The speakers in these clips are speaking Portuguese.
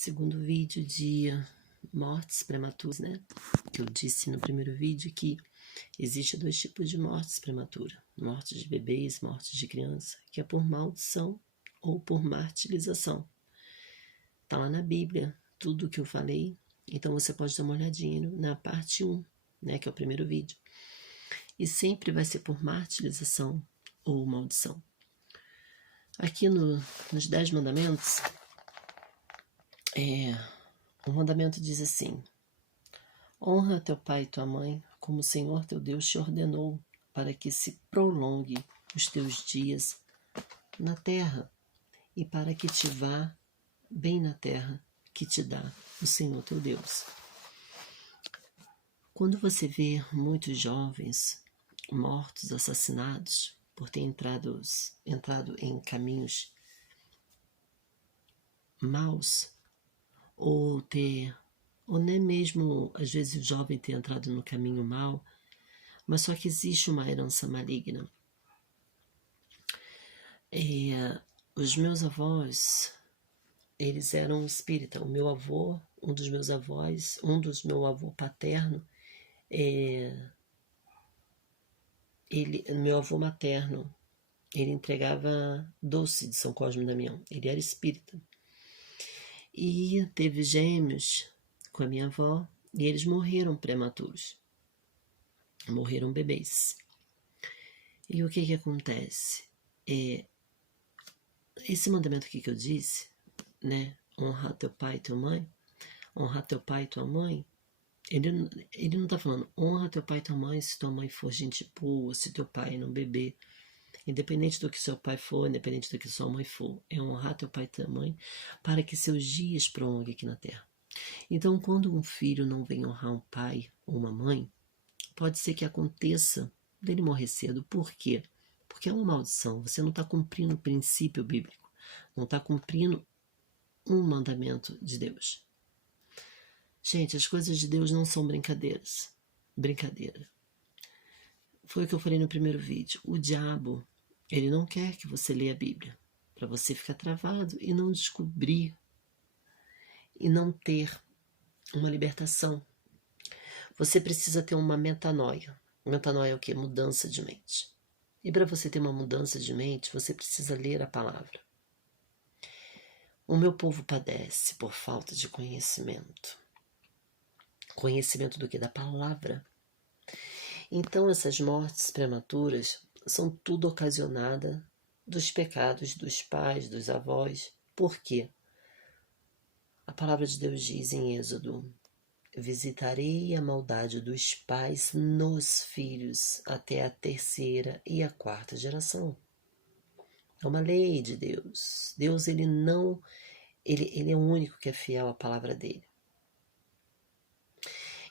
segundo vídeo de mortes prematuras, né? Eu disse no primeiro vídeo que existe 2 tipos de mortes prematuras. Morte de bebês, morte de criança, que é por maldição ou por martirização. Tá lá na Bíblia, tudo que eu falei. Então você pode dar uma olhadinha na parte 1, né? Que é o primeiro vídeo. E sempre vai ser por martirização ou maldição. Aqui nos 10 mandamentos, o mandamento diz assim: honra teu pai e tua mãe, como o Senhor teu Deus te ordenou, para que se prolongue os teus dias na terra e para que te vá bem na terra que te dá o Senhor teu Deus. Quando você vê muitos jovens mortos, assassinados, por ter entrado em caminhos maus, ou nem mesmo, às vezes, o jovem ter entrado no caminho mau, mas só que existe uma herança maligna. Os meus avós, eles eram espírita. O meu avô, um dos meus meu avô paterno, meu avô materno, ele entregava doce de São Cosme e Damião. Ele era espírita. E teve gêmeos com a minha avó e eles morreram prematuros. Morreram bebês. E o que acontece? Esse mandamento aqui que eu disse, né? Honrar teu pai e tua mãe, honrar teu pai e tua mãe, ele não está falando honra teu pai e tua mãe se tua mãe for gente boa, se teu pai não beber. Independente do que seu pai for, independente do que sua mãe for, é honrar teu pai e tua mãe para que seus dias prolonguem aqui na terra. Então, quando um filho não vem honrar um pai ou uma mãe, pode ser que aconteça dele morrer cedo. Por quê? Porque é uma maldição. Você não está cumprindo o princípio bíblico. Não está cumprindo um mandamento de Deus. Gente, as coisas de Deus não são brincadeiras. Brincadeira. Foi o que eu falei no primeiro vídeo. O diabo, ele não quer que você leia a Bíblia para você ficar travado e não descobrir e não ter uma libertação. Você precisa ter uma metanoia. Metanoia é o quê? Mudança de mente. E para você ter uma mudança de mente, você precisa ler a palavra. O meu povo padece por falta de conhecimento. Conhecimento do quê? Da palavra. Então essas mortes prematuras são tudo ocasionada dos pecados dos pais, dos avós. Por quê? A palavra de Deus diz em Êxodo: visitarei a maldade dos pais nos filhos até a 3ª e a 4ª geração. É uma lei de Deus. Deus, ele é o único que é fiel à palavra dele.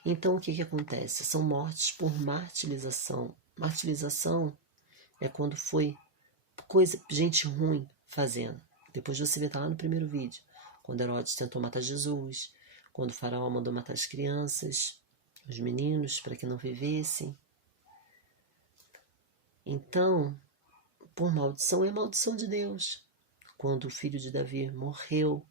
Então, o que acontece? São mortes por martirização. Martirização é quando foi gente ruim fazendo. Depois você vê, tá lá no primeiro vídeo, quando Herodes tentou matar Jesus, quando o faraó mandou matar as crianças, os meninos, para que não vivessem. Então, por maldição, é maldição de Deus. Quando o filho de Davi morreu,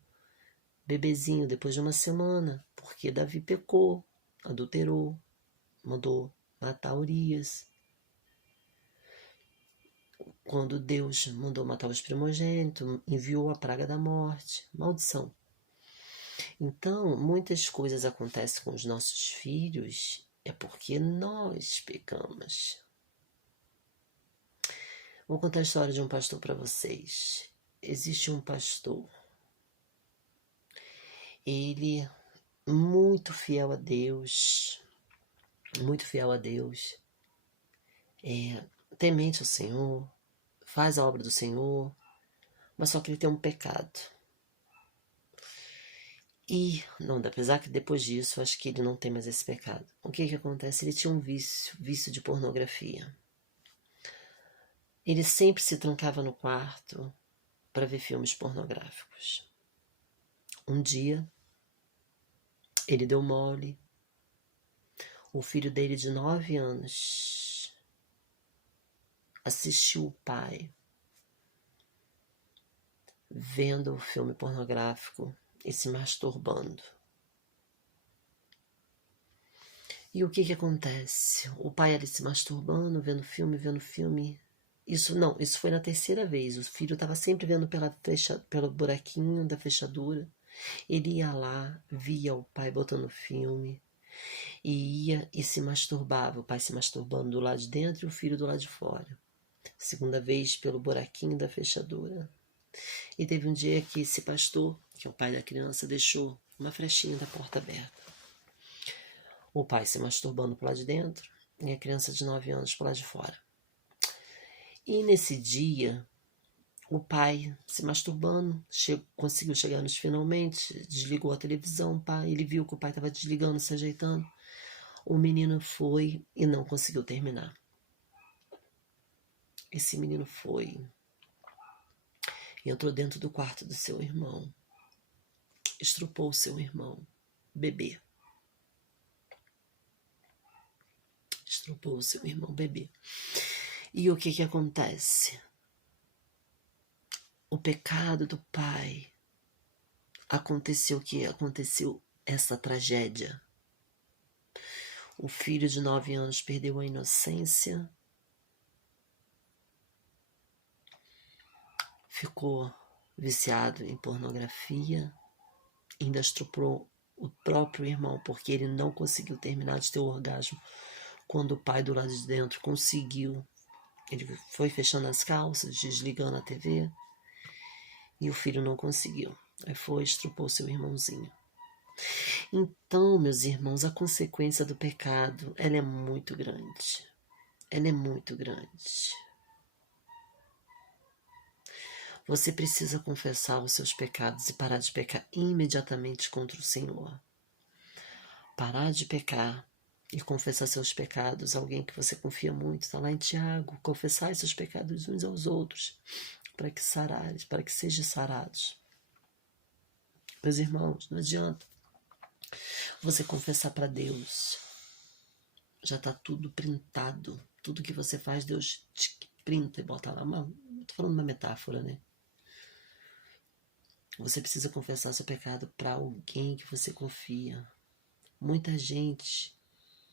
bebezinho, depois de uma semana, porque Davi pecou, adulterou, mandou matar Urias. Quando Deus mandou matar os primogênitos, enviou a praga da morte, maldição. Então, muitas coisas acontecem com os nossos filhos, é porque nós pecamos. Vou contar a história de um pastor para vocês. Existe um pastor, ele muito fiel a Deus, temente ao Senhor, faz a obra do Senhor, mas só que ele tem um pecado. E, apesar que depois disso, eu acho que ele não tem mais esse pecado. O que acontece? Ele tinha um vício de pornografia. Ele sempre se trancava no quarto para ver filmes pornográficos. Um dia, ele deu mole. O filho dele de 9 anos assistiu o pai vendo o filme pornográfico e se masturbando. E o que acontece? O pai ali se masturbando, vendo filme. Isso foi na terceira vez. O filho estava sempre vendo pelo buraquinho da fechadura. Ele ia lá, via o pai botando filme, e ia e se masturbava. O pai se masturbando do lado de dentro e o filho do lado de fora. Segunda vez pelo buraquinho da fechadura. E teve um dia que esse pastor, que é o pai da criança, deixou uma frechinha da porta aberta. O pai se masturbando pro lado de dentro e a criança de 9 anos pro lado de fora. E nesse dia, o pai se masturbando, conseguiu chegar nos finalmente, desligou a televisão, o pai, ele viu que o pai estava desligando, se ajeitando. O menino foi e não conseguiu terminar. Esse menino foi e entrou dentro do quarto do seu irmão, estrupou o seu irmão, bebê. Estrupou o seu irmão, bebê. E o que acontece? O pecado do pai, aconteceu essa tragédia. O filho de 9 anos perdeu a inocência, ficou viciado em pornografia, ainda estuprou o próprio irmão, porque ele não conseguiu terminar de ter o orgasmo. Quando o pai do lado de dentro conseguiu, ele foi fechando as calças, desligando a TV, e o filho não conseguiu. Aí foi, estrupou seu irmãozinho. Então, meus irmãos, a consequência do pecado, ela é muito grande. Ela é muito grande. Você precisa confessar os seus pecados e parar de pecar imediatamente contra o Senhor. Parar de pecar e confessar seus pecados. Alguém que você confia muito, está lá em Tiago. Confessai seus pecados uns aos outros, para que sejam sarados. Meus irmãos, não adianta você confessar para Deus. Já está tudo printado. Tudo que você faz, Deus printa e bota lá. Estou falando uma metáfora, né? Você precisa confessar seu pecado para alguém que você confia. Muita gente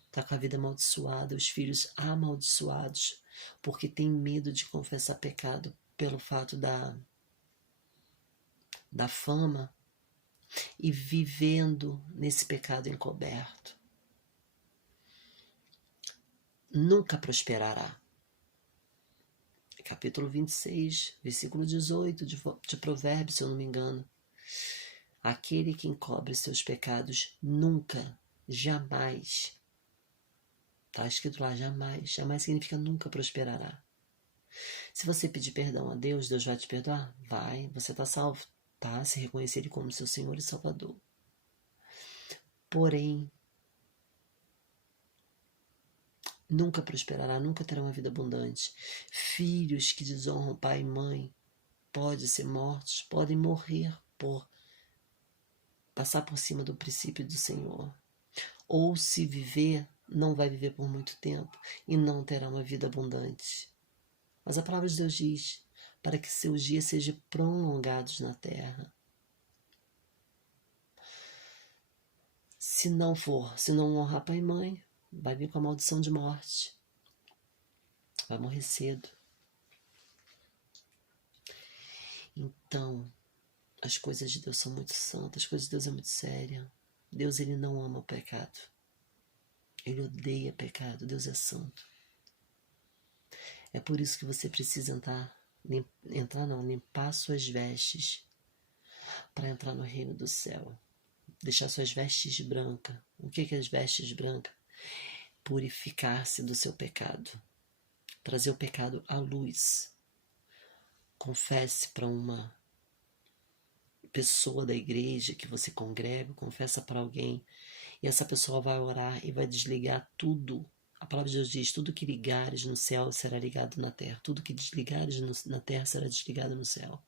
está com a vida amaldiçoada, os filhos amaldiçoados, porque tem medo de confessar pecado pelo fato da fama e vivendo nesse pecado encoberto. Nunca prosperará. Capítulo 26, versículo 18 de Provérbios, se eu não me engano. Aquele que encobre seus pecados nunca, jamais, está escrito lá, jamais, jamais significa nunca prosperará. Se você pedir perdão a Deus, Deus vai te perdoar? Vai, você está salvo, tá? Se reconhecer Ele como seu Senhor e Salvador. Porém, nunca prosperará, nunca terá uma vida abundante. Filhos que desonram pai e mãe podem ser mortos, podem morrer por passar por cima do princípio do Senhor. Ou se viver, não vai viver por muito tempo e não terá uma vida abundante. Mas a palavra de Deus diz, para que seus dias sejam prolongados na terra. Se não honrar pai e mãe, vai vir com a maldição de morte. Vai morrer cedo. Então, as coisas de Deus são muito santas, as coisas de Deus é muito séria. Deus, ele não ama o pecado. Ele odeia pecado. Deus é santo. É por isso que você precisa limpar suas vestes para entrar no reino do céu. Deixar suas vestes brancas. O que é as vestes brancas? Purificar-se do seu pecado. Trazer o pecado à luz. Confesse para uma pessoa da igreja que você congrega, confessa para alguém, e essa pessoa vai orar e vai desligar tudo. A palavra de Deus diz, tudo que ligares no céu será ligado na terra, tudo que desligares na terra será desligado no céu.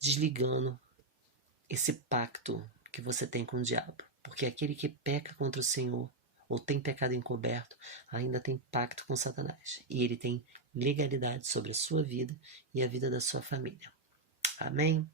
Desligando esse pacto que você tem com o diabo, porque aquele que peca contra o Senhor, ou tem pecado encoberto, ainda tem pacto com Satanás, e ele tem legalidade sobre a sua vida e a vida da sua família. Amém?